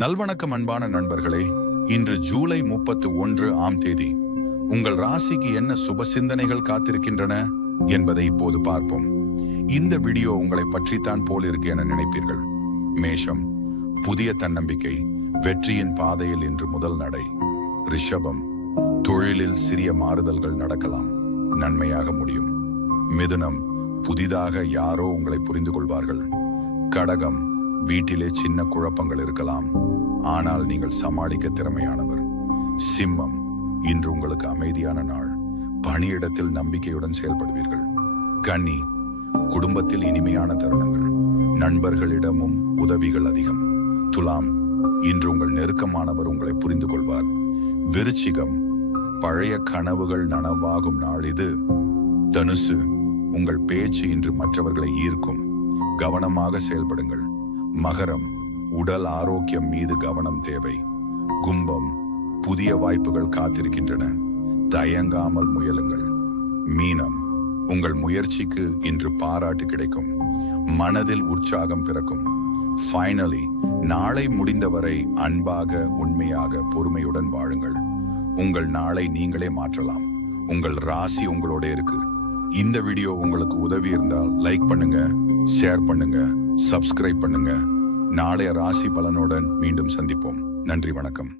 நல்வணக்கம் அன்பான நண்பர்களே. இன்று ஜூலை 31 ஆம் தேதி. உங்கள் ராசிக்கு என்ன சுப சிந்தனைகள் காத்திருக்கின்றன என்பதை இப்போது பார்ப்போம். இந்த வீடியோ உங்களை பற்றித்தான் போல் இருக்கு என நினைப்பீர்கள். மேஷம், புதிய தன்னம்பிக்கை, வெற்றியின் பாதையில் இன்று முதல் நடை. ரிஷபம், தொழிலில் சிறிய மாறுதல்கள் நடக்கலாம், நன்மையாக முடியும். மிதுனம், புதிதாக யாரோ உங்களை புரிந்து கொள்வார்கள். கடகம், வீட்டிலே சின்ன குழப்பங்கள் இருக்கலாம், ஆனால் நீங்கள் சமாளிக்க திறமையானவர். சிம்மம், இன்று உங்களுக்கு அமைதியான நாள், பணியிடத்தில் நம்பிக்கையுடன் செயல்படுவீர்கள். கன்னி, குடும்பத்தில் இனிமையான தருணங்கள், நண்பர்களிடமும் உதவிகள் அதிகம். துலாம், இன்று உங்கள் நெருக்கமானவர் உங்களை புரிந்து கொள்வார். விருச்சிகம், பழைய கனவுகள் நனவாகும் நாள் இது. தனுசு, உங்கள் பேச்சு இன்று மற்றவர்களை ஈர்க்கும், கவனமாக செயல்படுங்கள். மகரம், உடல் ஆரோக்கியம் மீது கவனம் தேவை. கும்பம், புதிய வாய்ப்புகள் காத்திருக்கின்றன, தயங்காமல் முயலுங்கள். மீனம், உங்கள் முயற்சிக்கு இன்று பாராட்டு கிடைக்கும், மனதில் உற்சாகம் பிறக்கும். ஃபைனலி, நாளை முடிந்தவரை அன்பாக, உண்மையாக, பொறுமையுடன் வாழுங்கள். உங்கள் நாளை நீங்களே மாற்றலாம். உங்கள் ராசி உங்களோட இருக்கு. இந்த வீடியோ உங்களுக்கு உதவி இருந்தால் லைக் பண்ணுங்க, ஷேர் பண்ணுங்க, சப்ஸ்கிரைப் பண்ணுங்க. நாளைய ராசி பலனுடன் மீண்டும் சந்திப்போம். நன்றி, வணக்கம்.